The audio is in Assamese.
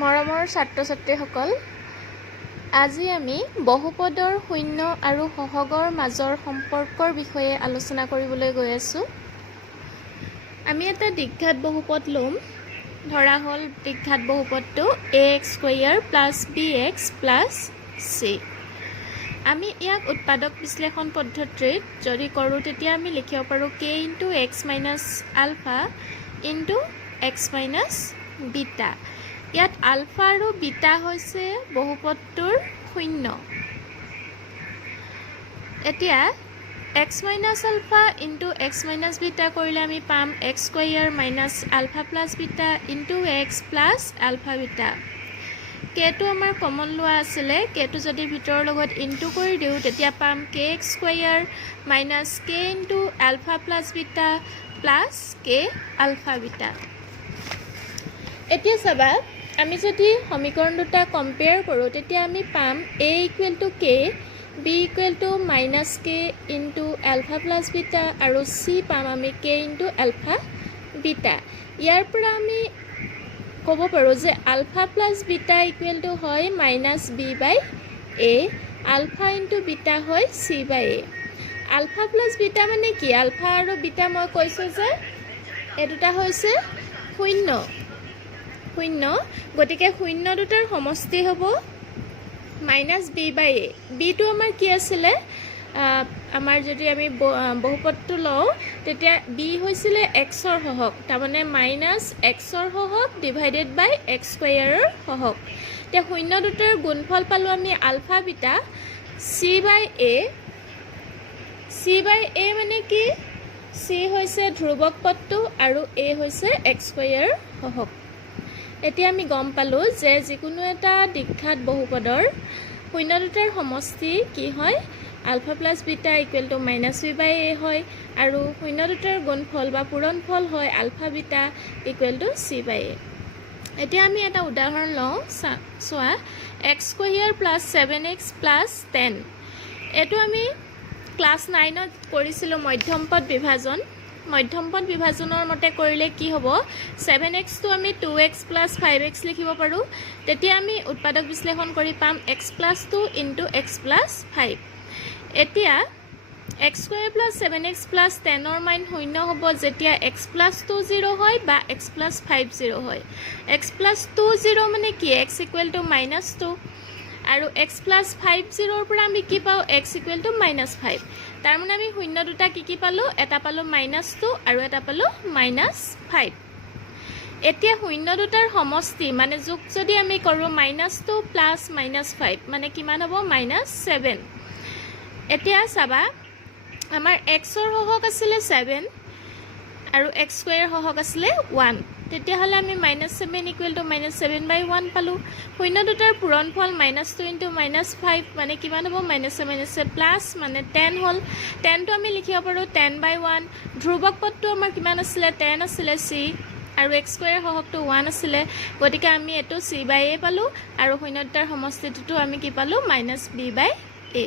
মৰমৰ ছাত্ৰ-ছাত্ৰীসকল, আজি আমি বহুপদৰ শূন্য আৰু সহগৰ মাজৰ সম্পৰ্কৰ বিষয়ে আলোচনা কৰিবলৈ গৈ আছোঁ। আমি এটা দ্বিঘাত বহুপদ ল'ম। ধৰা হ'ল দ্বিঘাত বহুপদটো ax square plus bx plus c। আমি ইয়াক উৎপাদক বিশ্লেষণ পদ্ধতিত যদি কৰোঁ তেতিয়া আমি লিখিব পাৰোঁ k into x minus alpha into x minus beta. ইয়াত আলফা আৰু বিটা হৈছে বহুপদটোৰ শূন্য। এতিয়া x minus alpha into x minus beta কৰিলে আমি পাম x square minus alpha plus beta into x plus alpha beta. কেটো আমাৰ কমন লোৱা আছিলে, কেটো যদি ভিতৰৰ লগত ইনটু কৰি দিওঁ তেতিয়া পাম কে এক্স স্কুৱেৰ মাইনাছ কে into alpha plus beta plus k alpha beta. এতিয়া চাবা, আমি যদি সমীকৰণ দুটা কম্পেয়াৰ কৰোঁ তেতিয়া আমি পাম a equal to K, b equal to minus K into alpha plus beta আৰু c পাম আমি কে ইনটু আলফা বিটা। ইয়াৰ পৰা আমি ক'ব পাৰোঁ যে alpha plus beta equal to হয় minus B by A, alpha into beta হয় C by A. Alpha plus beta মানে কি? আলফা আৰু বিটা মই কৈছোঁ যে এই দুটা হৈছে শূন্য, গতিকে শূন্য দুটাৰ সমষ্টি হ'ব মাইনাছ বি বাই এ। বিটো আমাৰ কি আছিলে? আমাৰ যদি আমি বহুপদটো লওঁ তেতিয়া বি হৈছিলে এক্সৰ সহগ, তাৰমানে মাইনাছ এক্সৰ সহগ ডিভাইডেড বাই এক্স স্কুৱেৰৰ সহগ। এতিয়া শূন্য দুটাৰ গুণফল পালোঁ আমি alpha beta C by A. C by A মানে কি? চি হৈছে ধ্ৰুৱক পদটো আৰু এ হৈছে এক্স স্কুৱেৰ সহগ। এতিয়া আমি গম পালোঁ যে যিকোনো এটা দ্বিঘাত বহুপদৰ শূন্য দুটাৰ সমষ্টি কি হয়? Alpha plus beta equal to minus B by a হয়, আৰু শূন্য দুটাৰ গুণফল বা পূৰণফল হয় alpha beta equal to c by a. এতিয়া আমি এটা উদাহৰণ লওঁ, চোৱা x square plus 7x plus 10। এইটো আমি ক্লাছ 9ত কৰিছিলোঁ মধ্যমপদ বিভাজন। মধ্যমপদ বিভাজনৰ মতে কৰিলে কি হ'ব? 7xটো আমি 2x প্লাছ 5x লিখিব পাৰোঁ। তেতিয়া আমি উৎপাদক বিশ্লেষণ কৰি পাম x plus 2 into x plus 5। এতিয়া x square plus 7x plus 10ৰ মান শূন্য হ'ব যেতিয়া x প্লাছ 2 0 হয় বা x প্লাছ 5 0 হয়। x প্লাছ 2 0 মানে কি? x ইকুৱেল টু মাইনাছ 2, আৰু x প্লাছ 5 0ৰ পৰা আমি কি পাওঁ? x equal to minus 5। তাৰমানে আমি শূন্য দুটা কি পালোঁ? এটা পালোঁ মাইনাছ 2 আৰু এটা পালোঁ মাইনাছ 5। এতিয়া শূন্য দুটাৰ সমষ্টি মানে যোগ যদি আমি কৰোঁ মাইনাছ 2 প্লাছ মাইনাছ 5 মানে কিমান হ'ব? মাইনাছ 7। এতিয়া চাবা, আমাৰ এক্সৰ সহগ আছিলে 7 আৰু এক্স স্কুৱেৰ সহগ আছিলে 1। তেতিয়াহ'লে আমি মাইনাছ 7 ইকুৱেল টু মাইনাছ 7 বাই 1 পালোঁ। শূন্য দুটাৰ পূৰণফল মাইনাছ 2 ইনটু মাইনাছ 5 মানে কিমান হ'ব? মাইনাছে মাইনাছে প্লাছ মানে 10 হ'ল। 10টো আমি লিখিব পাৰোঁ 10 বাই 1। ধ্ৰুৱক পদটো আমাৰ কিমান আছিলে? 10 আছিলে চি, আৰু এক্স স্কুৱেৰ সহগটো 1 আছিলে, গতিকে আমি এইটো চি বাই এ পালোঁ, আৰু শূন্য দুটাৰ সমষ্টিটোতো আমি কি পালোঁ? Minus B by A.